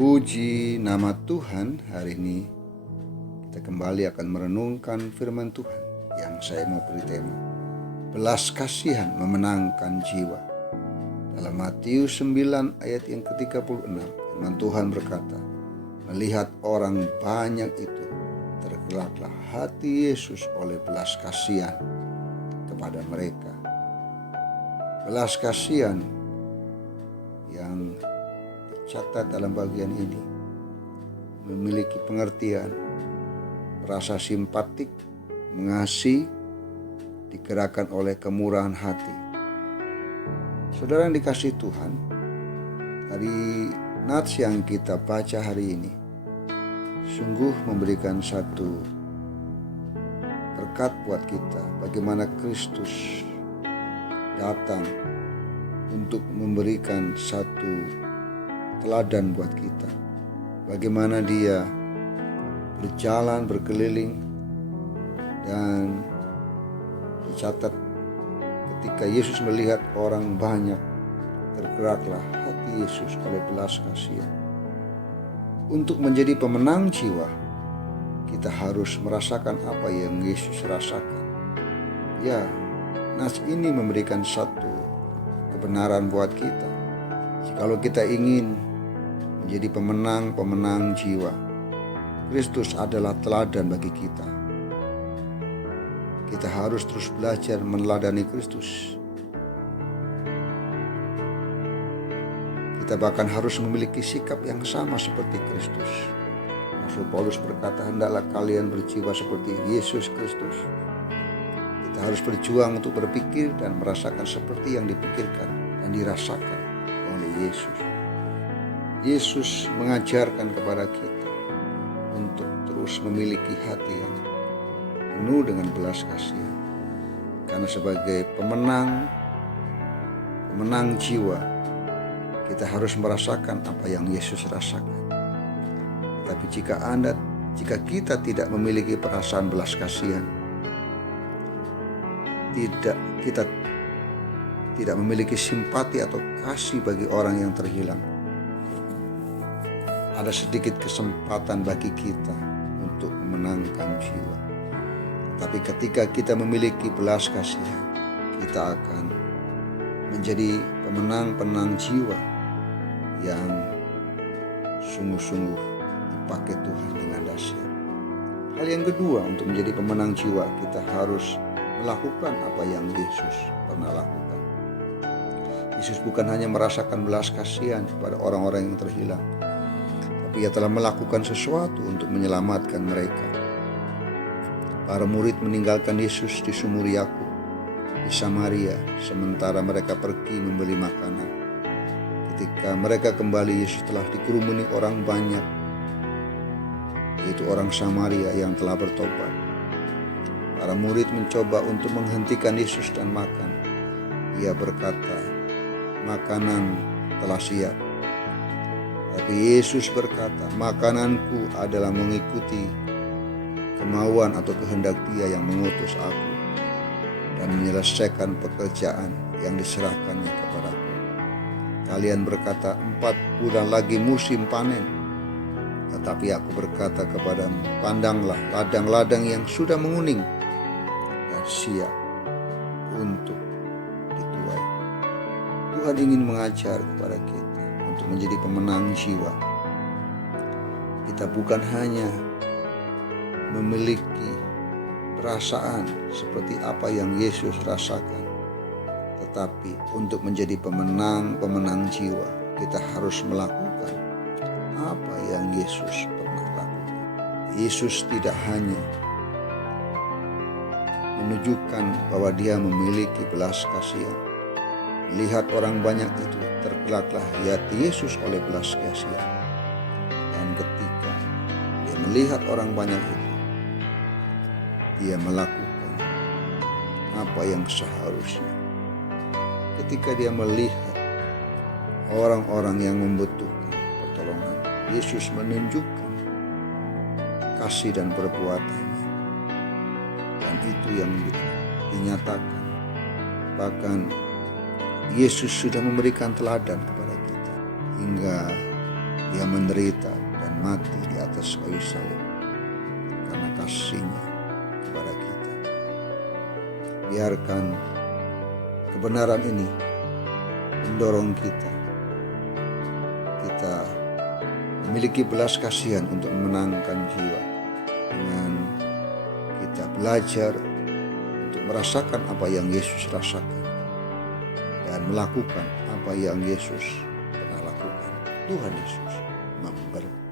Puji nama Tuhan. Hari ini kita kembali akan merenungkan firman Tuhan yang saya mau beri tema belas kasihan memenangkan jiwa. Dalam Matius 9 ayat yang ke-36, firman Tuhan berkata, melihat orang banyak itu, tergeraklah hati Yesus oleh belas kasihan kepada mereka. Belas kasihan yang catat dalam bagian ini memiliki pengertian rasa simpatik, mengasihi, digerakkan oleh kemurahan hati. Saudara yang dikasihi Tuhan, dari nats yang kita baca hari ini sungguh memberikan satu berkat buat kita, bagaimana Kristus datang untuk memberikan satu teladan buat kita. Bagaimana dia berjalan berkeliling, dan dicatat ketika Yesus melihat orang banyak, tergeraklah hati Yesus oleh belas kasihan. Untuk menjadi pemenang jiwa, kita harus merasakan apa yang Yesus rasakan. Ya, nas ini memberikan satu kebenaran buat kita. Jikalau kita ingin menjadi pemenang jiwa, Kristus adalah teladan bagi kita. Kita harus terus belajar meneladani Kristus. Kita bahkan harus memiliki sikap yang sama seperti Kristus. Rasul Paulus berkata, hendaklah kalian berjiwa seperti Yesus Kristus. Kita harus berjuang untuk berpikir dan merasakan seperti yang dipikirkan dan dirasakan oleh Yesus. Yesus mengajarkan kepada kita untuk terus memiliki hati yang penuh dengan belas kasihan. Karena sebagai pemenang jiwa, kita harus merasakan apa yang Yesus rasakan. Tapi jika kita tidak memiliki perasaan belas kasihan, kita tidak memiliki simpati atau kasih bagi orang yang terhilang, ada sedikit kesempatan bagi kita untuk memenangkan jiwa. Tapi ketika kita memiliki belas kasihan, kita akan menjadi pemenang jiwa yang sungguh-sungguh dipakai Tuhan dengan dahsyat. Hal yang kedua, untuk menjadi pemenang jiwa, kita harus melakukan apa yang Yesus pernah lakukan. Yesus bukan hanya merasakan belas kasihan kepada orang-orang yang terhilang, tapi ia telah melakukan sesuatu untuk menyelamatkan mereka. Para murid meninggalkan Yesus di sumur Yakub di Samaria, sementara mereka pergi membeli makanan. Ketika mereka kembali, Yesus telah dikerumuni orang banyak, yaitu orang Samaria yang telah bertobat. Para murid mencoba untuk menghentikan Yesus dan makan. Ia berkata, makanan telah siap. Tapi Yesus berkata, makananku adalah mengikuti kemauan atau kehendak Dia yang mengutus aku dan menyelesaikan pekerjaan yang diserahkannya kepadaku. Kalian berkata, 4 bulan lagi musim panen. Tetapi aku berkata kepadamu, pandanglah ladang-ladang yang sudah menguning dan siap untuk dituai. Tuhan ingin mengajar kepada kita untuk menjadi pemenang jiwa. Kita bukan hanya memiliki perasaan seperti apa yang Yesus rasakan, tetapi untuk menjadi pemenang jiwa, kita harus melakukan apa yang Yesus pernah lakukan. Yesus tidak hanya menunjukkan bahwa Dia memiliki belas kasihan. Melihat orang banyak itu, tergeraklah hati Yesus oleh belas kasihan. Dan ketika Dia melihat orang banyak itu, Dia melakukan apa yang seharusnya. Ketika Dia melihat orang-orang yang membutuhkan pertolongan, Yesus menunjukkan kasih dan perbuatannya. Dan itu yang dinyatakan. Bahkan Yesus sudah memberikan teladan kepada kita hingga Dia menderita dan mati di atas kayu salib karena kasih-Nya kepada kita. Biarkan kebenaran ini mendorong kita memiliki belas kasihan untuk memenangkan jiwa, dengan kita belajar untuk merasakan apa yang Yesus rasakan dan melakukan apa yang Yesus pernah lakukan. Tuhan Yesus memberkati.